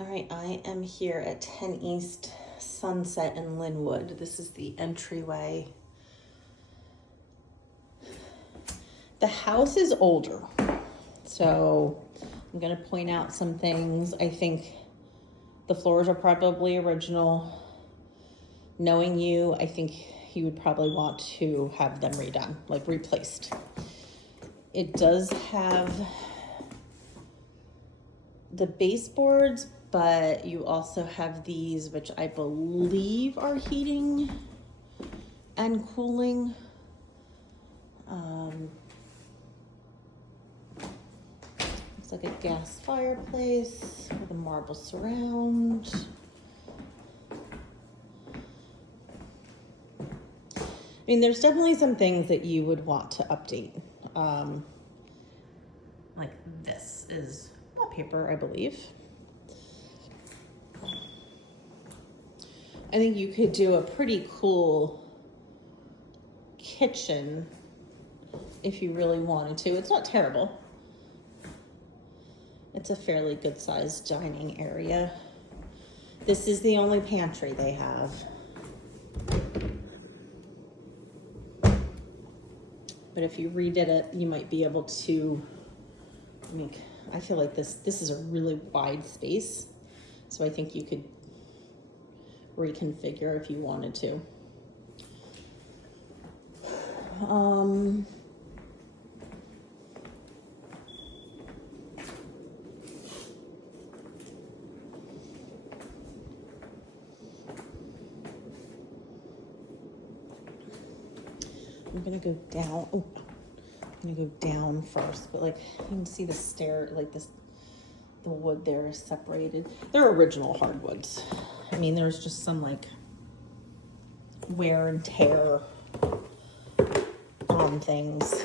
All right, I am here at 10 East Sunset in Linwood. This is the entryway. The house is older, so I'm going to point out some things. I think the floors are probably original. Knowing you, I think you would probably want to have them redone, like replaced. It does have the baseboards, but you also have these, which I believe are heating and cooling. Looks like a gas fireplace with a marble surround. I mean, there's definitely some things that you would want to update. Like this is wallpaper, I believe. I think you could do a pretty cool kitchen if you really wanted to. It's not terrible. It's a fairly good sized dining area. This is the only pantry they have. But if you redid it, you might be able to make, I feel like this is a really wide space. So I think you could reconfigure if you wanted to. I'm gonna go down. Oh, I'm gonna go down first, but like you can see the stair, like this, the wood there is separated. They're original hardwoods. I mean, there's just some like wear and tear on things.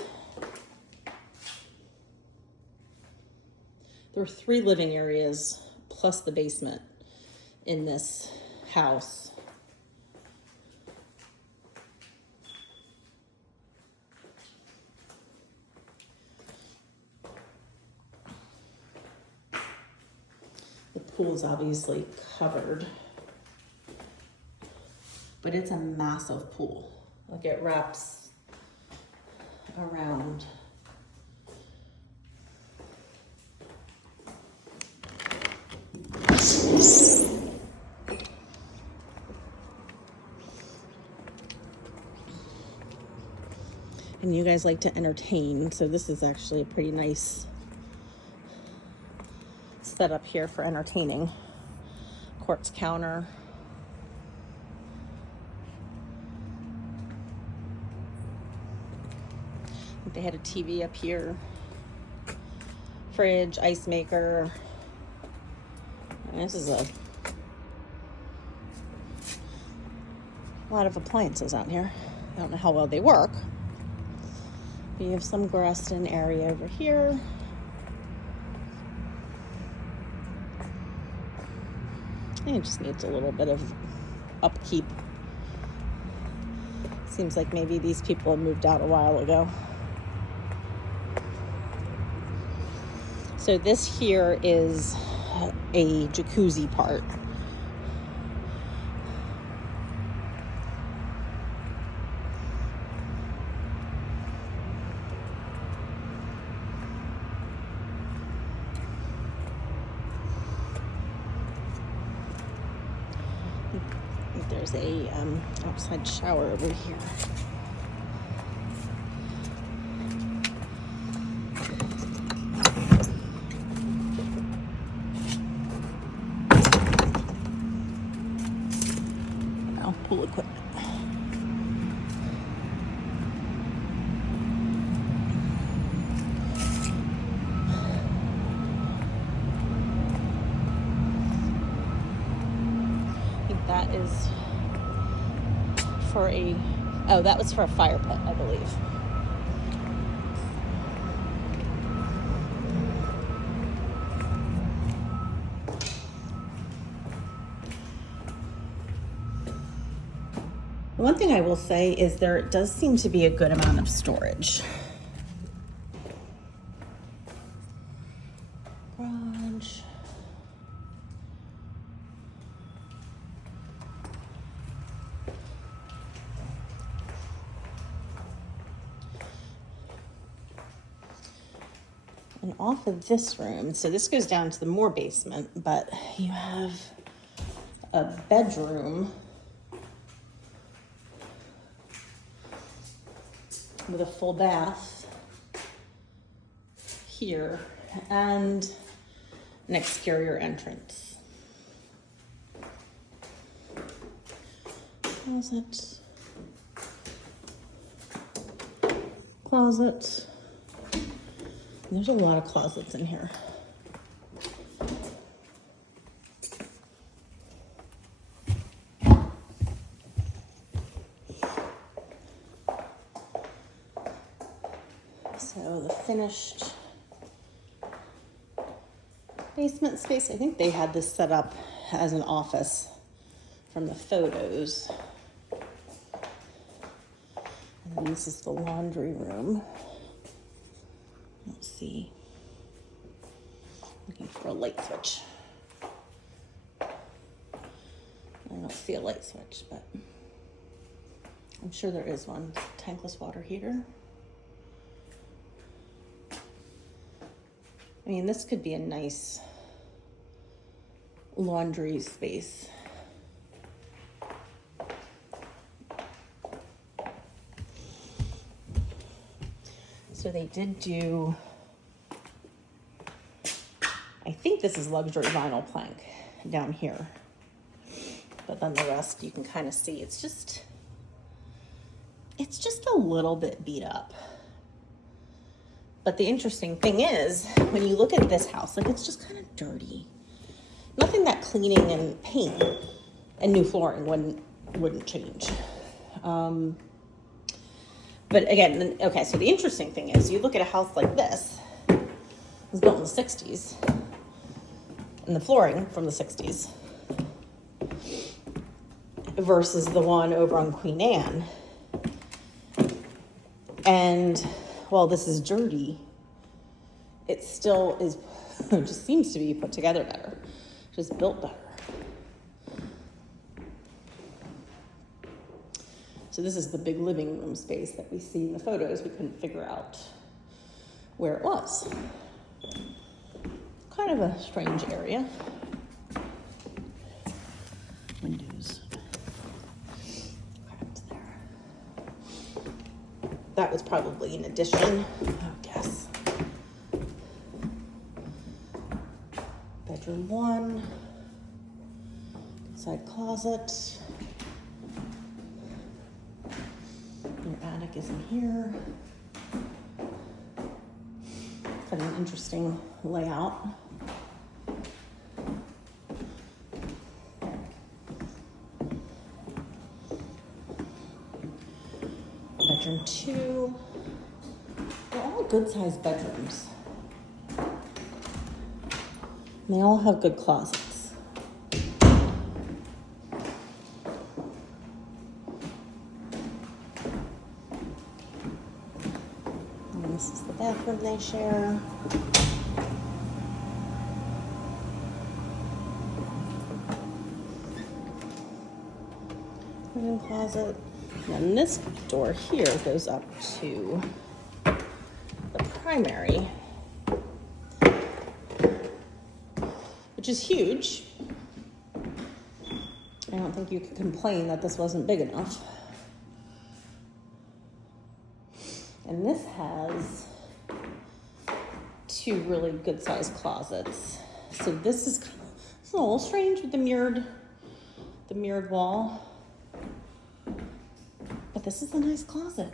There are 3 living areas plus the basement in this house. The pool is obviously covered, but it's a massive pool. Like it wraps around. And you guys like to entertain, so this is actually a pretty nice setup here for entertaining. Quartz counter. They had a TV up here, fridge, ice maker. And this is a lot of appliances out here. I don't know how well they work. But you have some grassed in area over here. And it just needs a little bit of upkeep. Seems like maybe these people moved out a while ago. So this here is a jacuzzi part. There's a outside shower over here. Pool equipment. I think that is for a, oh, that was for a fire pit, I believe. One thing I will say is there does seem to be a good amount of storage. Garage. And off of this room, so this goes down to the more basement, but you have a bedroom with a full bath here and an exterior entrance. Closet. There's a lot of closets in here. So the finished basement space, I think they had this set up as an office from the photos. And then this is the laundry room. Let's see. Looking for a light switch. I don't see a light switch, but I'm sure there is one. Tankless water heater. I mean, this could be a nice laundry space. So they did do, I think this is luxury vinyl plank down here. But then the rest you can kind of see. It's just a little bit beat up. But the interesting thing is, when you look at this house, like it's just kind of dirty. Nothing that cleaning and paint and new flooring wouldn't change. But again, okay, so the interesting thing is, you look at a house like this, it was built in the 60s, and the flooring from the 60s, versus the one over on Queen Anne. And while this is dirty, it still is, it just seems to be put together better, just built better. So this is the big living room space that we see in the photos. We couldn't figure out where it was. Kind of a strange area. Windows. Cracked there. That was probably an addition, I guess. Bedroom 1. Side closet. Your attic is in here. Kind of an interesting layout. Bedroom 2. They're all good-sized bedrooms. And they all have good closets. This is the bathroom they share. Linen closet. And then this door here goes up to the primary, which is huge. I don't think you could complain that this wasn't big enough. And this has 2 really good sized closets. So this is a little strange with the mirrored wall. But this is a nice closet.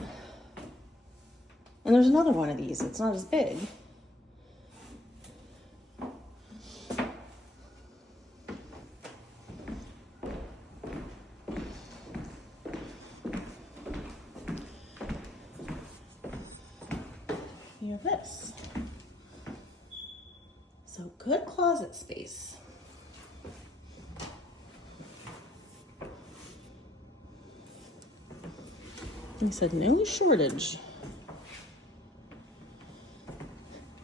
And there's another one of these. It's not as big. You have this. So good closet space. He said no shortage.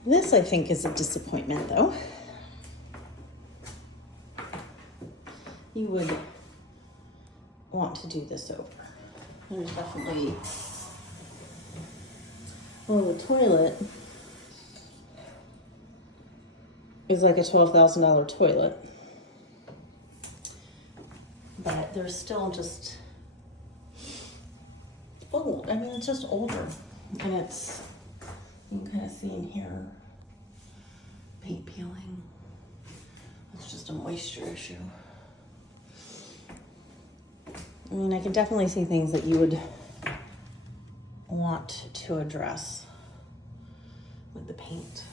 This, I think, is a disappointment, though. You would want to do this over. There's definitely, well, the toilet is like a $12,000 toilet. But they're still just old. I mean, it's just older. And it's, you can kind of see in here, paint peeling. It's just a moisture issue. I mean, I can definitely see things that you would want to address with the paint.